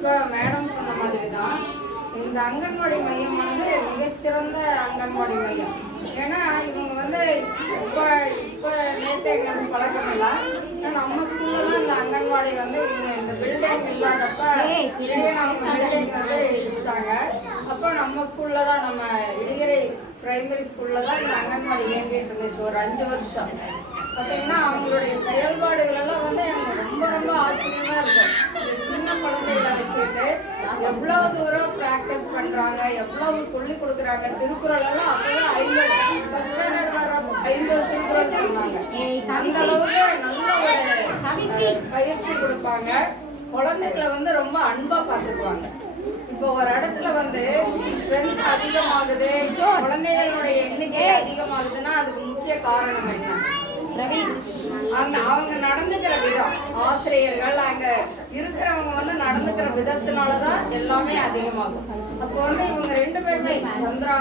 இப்போ மேடம் சொன்ன மாதிரி தான் இந்த அங்கன்வாடி மையம் வந்து மிகச்சிறந்த அங்கன்வாடி மையம். ஏன்னா இவங்க வந்து இப்போ இப்போ நேற்று எங்களுக்கு பழக்கம் இல்லை. ஏன்னா நம்ம ஸ்கூலில் தான் இந்த அங்கன்வாடி வந்து இங்கே இந்த பில்டிங் இல்லாதப்ப இடையே நம்ம பில்டிங் வந்து இடிச்சுட்டாங்க. அப்போ நம்ம ஸ்கூலில் தான் நம்ம இடிகரை பிரைமரி ஸ்கூலில் தான் இந்த அங்கன்வாடி இயங்கிட்டு இருந்துச்சு ஒரு 5 வருஷம். பார்த்தீங்கன்னா அவங்களுடைய செயல்பாடுகள் எல்லாம் வந்து எனக்கு ரொம்ப ரொம்ப ஆச்சரியமா இருக்கும். சின்ன குழந்தைகளை வச்சுக்கிட்டு எவ்வளவு தூரம் ப்ராக்டிஸ் பண்றாங்க, எவ்வளவு சொல்லி கொடுக்குறாங்க. திருக்குறள் எல்லாம் அப்பவே 50 ஃபர்ஸ்ட் ஸ்டாண்டர்ட் வர 50 திருக்குறள் சொன்னாங்க. அந்த அளவுக்கு நல்ல ஒரு பயிற்சி கொடுப்பாங்க. குழந்தைகளை வந்து ரொம்ப அன்பா பார்த்துக்குவாங்க. இப்போ ஒரு இடத்துல வந்து ஸ்ட்ரென்த் அதிகமாகுது, குழந்தைகளுடைய எண்ணிக்கை அதிகமாகுதுன்னா அதுக்கு முக்கிய காரணம் என்ன? அந்த அவங்க நடந்துக்கிற விதம், ஆசிரியர்கள் அங்க இருக்கிறவங்க வந்து நடந்துக்கிற விதத்தினாலதான் எல்லாமே அதிகமாகும். அப்போ வந்து இவங்க 2 பேருமே சந்திரா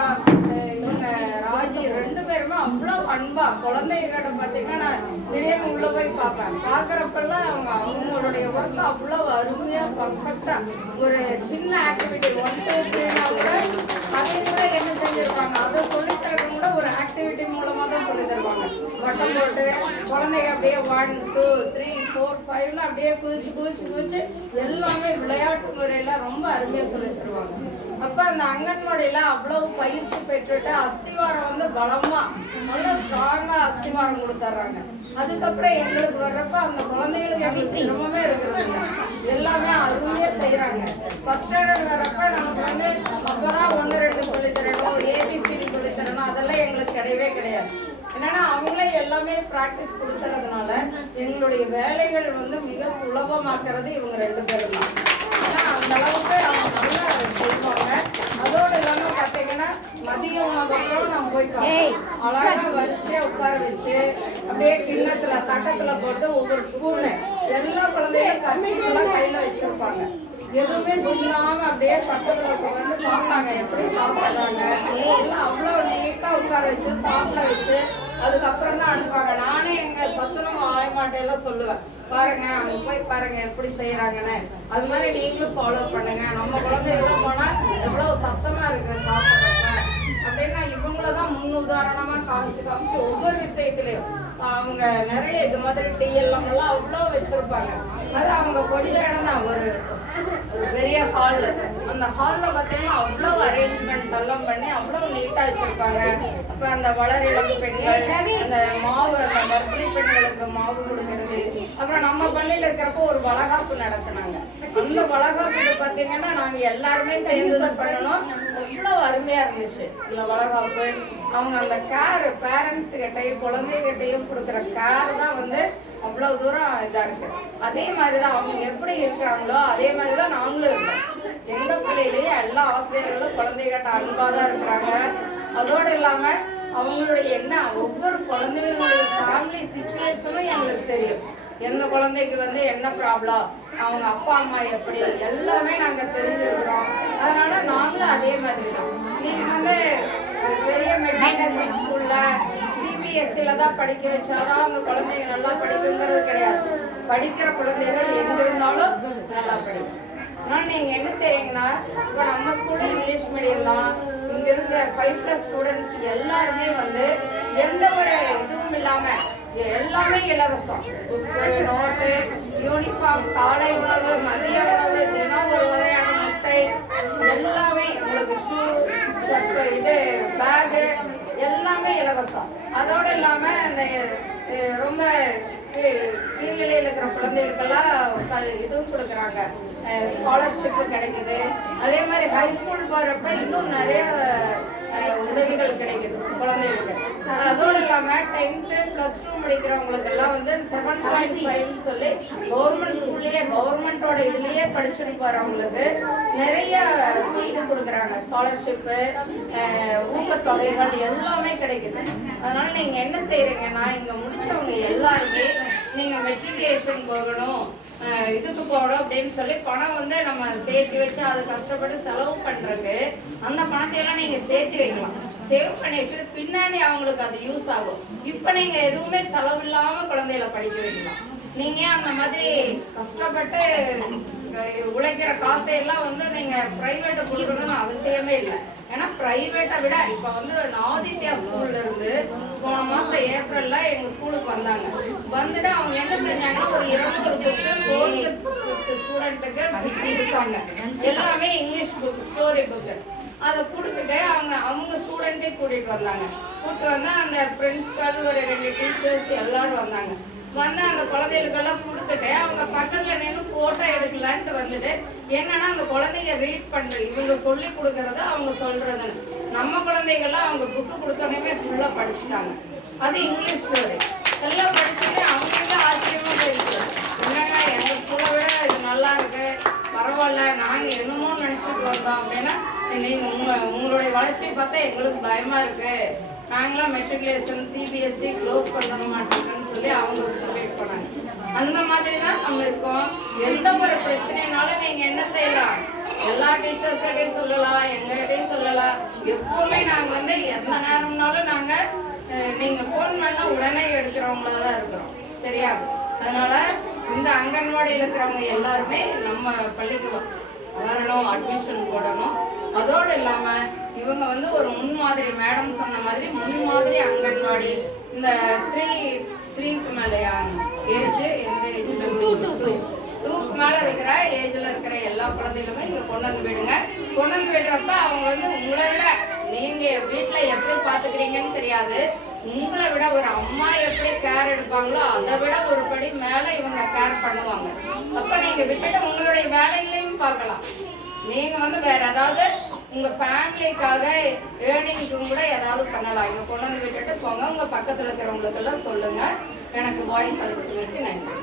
இவங்க ராஜி 2 பேருமே அவ்வளவு அன்பா குழந்தைகிட்ட பார்த்தீங்கன்னா நான் திடீர்னு உள்ள போய் பார்ப்பேன். பார்க்குறப்பெல்லாம் அவங்களுடைய ஒர்க் அவ்வளவு அருமையா பர்ஃபெக்டா ஒரு சின்ன ஆக்டிவிட்டி 1 2 3 கூட அதே கூட என்ன செஞ்சிருப்பாங்க, அதை சொல்லித்தரது கூட ஒரு ஆக்டிவிட்டி மூலமா தான் சொல்லி தருவாங்க. வட்டம் போட்டு குழந்தைங்க அப்படியே 1 2 3 4 5 அப்படியே குதிச்சு குதிச்சு குதிச்சு எல்லாமே விளையாட்டு முறையில ரொம்ப அருமையா சொல்லி தருவாங்க. அப்ப அந்த அங்கன்வாடியில அவ்வளவு பயிற்சி பெற்றுட்டு அஸ்திவாரம் வந்து பலமா நல்லா ஸ்ட்ராங்கா அஸ்திவாரம் கொடுத்துட்றாங்க. அதுக்கப்புறம் எங்களுக்கு வர்றப்ப அந்த குழந்தைகளுக்கு ரொம்பவே இருக்கிறது எல்லாமே அருமையா செய்யறாங்க. ஃபர்ஸ்ட் ஸ்டாண்டர்ட் வர்றப்ப நமக்கு வந்து அப்பதான் 1 2 சொல்லி தரணும், ஏபிசிடி சொல்லி தரணும், அதெல்லாம் எங்களுக்கு கிடையவே கிடையாது. என்னன்னா அவங்களே எல்லாமே பிராக்டிஸ் கொடுத்துறதுனால எங்களுடைய வேலைகள் வந்து மிக சுலபமாக்குறது இவங்க 2 பேரும் தான். ஏன்னா அந்த அளவுக்கு அவங்க நல்லா செய்வாங்க. அதோடு இல்லாம பார்த்தீங்கன்னா மதிய உணவுகளும் நம்ம போய் அழகா வரிசையா உட்கார வச்சு அப்படியே கிண்ணத்துல தட்டத்துல போட்டு ஒவ்வொரு ஸ்பூனு எல்லா குழந்தைகளும் கட்சிகள்லாம் கையில வச்சிருப்பாங்க. எதுவுமே சொல்லாம அப்படியே பக்கத்துல வந்து பார்ப்பாங்க எப்படி சாப்பிடுறாங்க. எல்லாம் அவ்வளவு நீட்டா உட்கார வச்சு சாப்பிட வச்சு அதுக்கப்புறம் தான் அனுப்பாங்க. நானே எங்க சத்துணவு ஆயமாட்டையெல்லாம் சொல்லுவேன், பாருங்க அங்க போய் பாருங்க எப்படி செய்யறாங்கன்னு. அது மாதிரி நீங்களும் ஃபாலோ பண்ணுங்க. நம்ம குழந்தைகளோட போனா எவ்வளவு சத்தமா இருக்கு சாப்பிட்றப்ப அப்படின்னா இவங்களதான் முன் உதாரணமா காமிச்சு ஒவ்வொரு விஷயத்திலையும் அவங்க நிறைய இது மாதிரி டீ எல்லாம் அவ்வளோ வச்சிருப்பாங்க. அது அவங்க கொஞ்சம் இடம் தான் ஒரு பெரிய ஹால். அந்த ஹால்ல பார்த்தீங்கன்னா அவ்வளோ அரேஞ்ச்மெண்ட் எல்லாம் பண்ணி அவ்வளோ நீட்டா வச்சிருப்பாங்க. அப்ப அந்த வளரிளம் பெண்கள் அந்த மாவு அந்த கர்ப்பிணி பெண்களுக்கு மாவு கொடுக்கறது. அப்புறம் நம்ம பள்ளியில இருக்கிறப்போ ஒரு வளகாப்பு நடத்தினாங்க. அந்த வளகாப்புக்கு பார்த்தீங்கன்னா நாங்க எல்லாருமே சேர்ந்துதான் பண்ணணும். அவ்வளோ அருமையா இருந்துச்சு இந்த வளகாப்பு. அவங்க அந்த கேர் பேரண்ட்ஸ் கிட்டையும் குழந்தைகிட்டையும் கொடுக்குற கேர் தான் வந்து அவ்வளவு தூரம் இதா இருக்கு. அதே மாதிரிதான் அவங்க எப்படி இருக்கிறாங்களோ அதே மாதிரிதான் நாங்களும் இருக்கோம். எங்க பிள்ளையிலேயே எல்லா ஆசிரியர்களும் குழந்தைகிட்ட அன்பாதான் இருக்கிறாங்க. அதோடு இல்லாம அவங்களுடைய என்ன ஒவ்வொரு குழந்தைகளுடைய ஃபேமிலி சிச்சுவேஷனும் எங்களுக்கு தெரியும். எந்த குழந்தைக்கு வந்து என்ன ப்ராப்ளம், அவங்க அப்பா அம்மா எப்படி, எல்லாமே நாங்க தெரிஞ்சுக்கிறோம். அதனால நாங்களும் அதே மாதிரி தான். நீங்க வந்து பெரிய மெட்ரிகுலேஷன் ஸ்கூல்ல சிபிஎஸ்சில தான் படிக்க வச்சாதான் அந்த குழந்தைங்க நல்லா படிக்குங்கிறது கிடையாது. படிக்கிற குழந்தைகள் எங்க இருந்தாலும் நல்லா படிக்கும். அதனால நீங்க என்ன செய்றீங்கன்னா இப்போ நம்ம ஸ்கூல்ல இங்கிலீஷ் மீடியம் தான். இங்க இருந்த 5+ ஸ்டூடெண்ட்ஸ் எல்லாருமே வந்து எந்த ஒரு இதுவும் இல்லாம எல்லாமே இலவசம். புக்கு, நோட்டு, யூனிஃபார்ம், காலை உணவு, மதிய உணவு, தினம் ஒரு வகையான முட்டை, எல்லாமே உங்களுக்கு ஷூ, இது பேகு எல்லாமே இலவசம். அதோடு இல்லாம இந்த ரொம்ப கீழ்நிலையில் இருக்கிற குழந்தைகளுக்கெல்லாம் இதுவும் கொடுக்குறாங்க, ஸ்காலர்ஷிப்பு கிடைக்குது. அதே மாதிரி ஹைஸ்கூல் போகிறப்ப இன்னும் நிறைய உதவிகள் கிடைக்குது குழந்தைகளுக்கு. அதோடு இல்லாமல் 10th +2 முடிக்கிறவங்களுக்கு எல்லாம் வந்து 7.5 சொல்லி கவர்மெண்ட் ஸ்கூல்லேயே கவர்மெண்டோட இதுலேயே படிச்சுட்டு போகிறவங்களுக்கு நிறைய இது கொடுக்குறாங்க, ஸ்காலர்ஷிப்பு, ஊக்கத்தொகைகள் எல்லாமே கிடைக்குது. அதனால நீங்கள் என்ன செய்கிறீங்கன்னா இங்கே முடிச்சவங்க எல்லாருமே நீங்கள் மெட்ரிகுலேஷன் போகணும், இதுக்கு போகணும் அப்படின்னு சொல்லி பணம் வந்து நம்ம சேர்த்து வச்சு அதை கஷ்டப்பட்டு செலவு பண்ணுறதுக்கு அந்த பணத்தையெல்லாம் நீங்கள் சேர்த்து வைக்கலாம். சேவ் பண்ணி வச்சுட்டு பின்னாடி அவங்களுக்கு அது யூஸ் ஆகும். இப்போ நீங்கள் எதுவுமே செலவு இல்லாமல் குழந்தைகளை படிக்க வைக்கலாம். நீங்கள் அந்த மாதிரி கஷ்டப்பட்டு உழைக்கிற காசையெல்லாம் வந்து நீங்க பிரைவேட்டை கொடுக்கணும்னு அவசியமே இல்லை. ஏன்னா பிரைவேட்டை விட இப்ப வந்து ஆதித்யா ஸ்கூல்ல இருந்து போன மாசம் ஏப்ரல்ல எங்க ஸ்கூலுக்கு வந்தாங்க. வந்துட்டு அவங்க என்ன செஞ்சாங்கன்னா ஒரு 200 புக்கு ஸ்டூடெண்ட்டுக்கு இருக்காங்க. எல்லாமே இங்கிலீஷ் புக், ஸ்டோரி புக்கு. அதை கொடுத்துட்டு அவங்க ஸ்டூடெண்ட்டே கூட்டிட்டு வந்தாங்க. கூப்பிட்டு வந்து அந்த பிரின்சிபல் ஒரு 2 டீச்சர்ஸ் எல்லாரும் வந்தாங்க. வந்து அந்த குழந்தைகளுக்கெல்லாம் கொடுத்துட்டு அவங்க பக்கத்துல நின்று போட்டோ எடுக்கலான்ட்டு வந்துட்டு என்னன்னா அந்த குழந்தைங்க ரீட் பண்றது, இவங்க சொல்லி கொடுக்கறது அவங்க சொல்றதுன்னு. நம்ம குழந்தைகள்லாம் அவங்க புக்கு கொடுத்தோடனே ஃபுல்லா படிச்சுட்டாங்க. அது இங்கிலீஷ் ஸ்டோரி எல்லாம் படிச்சுட்டு அவங்களுக்கு ஆச்சரியமா போயிடுச்சு. என்னங்க எங்க ஸ்கூலை விட இது நல்லா இருக்கு, பரவாயில்ல, நாங்க என்னமோ நினைச்சிட்டு வந்தோம் அப்படின்னா நீங்க உங்களுடைய வளர்ச்சியை பார்த்தா எங்களுக்கு பயமா இருக்கு, நாங்களாம் மெட்ரிகுலேஷன் சிபிஎஸ்சி க்ளோஸ் பண்ண மாட்டோம்னு சொல்லி அவங்க சொல்லிட்டு போனாங்க. அந்த மாதிரி தான் நம்ம இருக்கோம். எந்த ஒரு பிரச்சனைனாலும் நீங்க என்ன செய்யலாம், எல்லா டீச்சர்ஸ்கிட்டையும் சொல்லலாம், எங்ககிட்டையும் சொல்லலாம். எப்பவுமே நாங்க வந்து எந்த நேரம்னாலும் நாங்க நீங்க போன் பண்ணா உடனே எடுக்கிறவங்களா தான் இருக்கிறோம். சரியா? அதனால இந்த அங்கன்வாடியில் இருக்கிறவங்க எல்லாருமே நம்ம பள்ளிக்கு வரணும், அட்மிஷன் போடணும். அதோடு இல்லாம இவங்க வந்து ஒரு முன்மாதிரி, மேடம் சொன்ன மாதிரி முன்மாதிரி அங்கன்வாடி. இந்த 3க்கு மேலையா ஏஜ், எந்த ஏஜ் 2க்கு மேல இருக்கிற ஏஜ்ல இருக்கிற எல்லா குழந்தைகளுமே இங்க கொண்டு வந்து விடுங்க. கொண்டு வந்து விடுறப்ப அவங்க வந்து உங்களை விட, நீங்க வீட்டுல எப்படி பாத்துக்கிறீங்கன்னு தெரியாது, உங்களை விட ஒரு அம்மா எப்படி கேர் எடுப்பாங்களோ அதை விட ஒரு படி மேல இவங்க கேர் பண்ணுவாங்க. அப்ப நீங்க விட்டுட்டு உங்களுடைய வேலைகளையும் பார்க்கலாம். நீங்க வந்து வேற ஏதாவது உங்க ஃபேமிலிக்காக ஏர்னிங்க்கு கூட ஏதாவது பண்ணலாம். இங்க கொண்டு வந்து விட்டுட்டு போங்க. உங்க பக்கத்துல இருக்கிறவங்களுக்கு எல்லாம் சொல்லுங்க. எனக்கு வாய்ப்பு அளித்தமைக்கு நன்றி.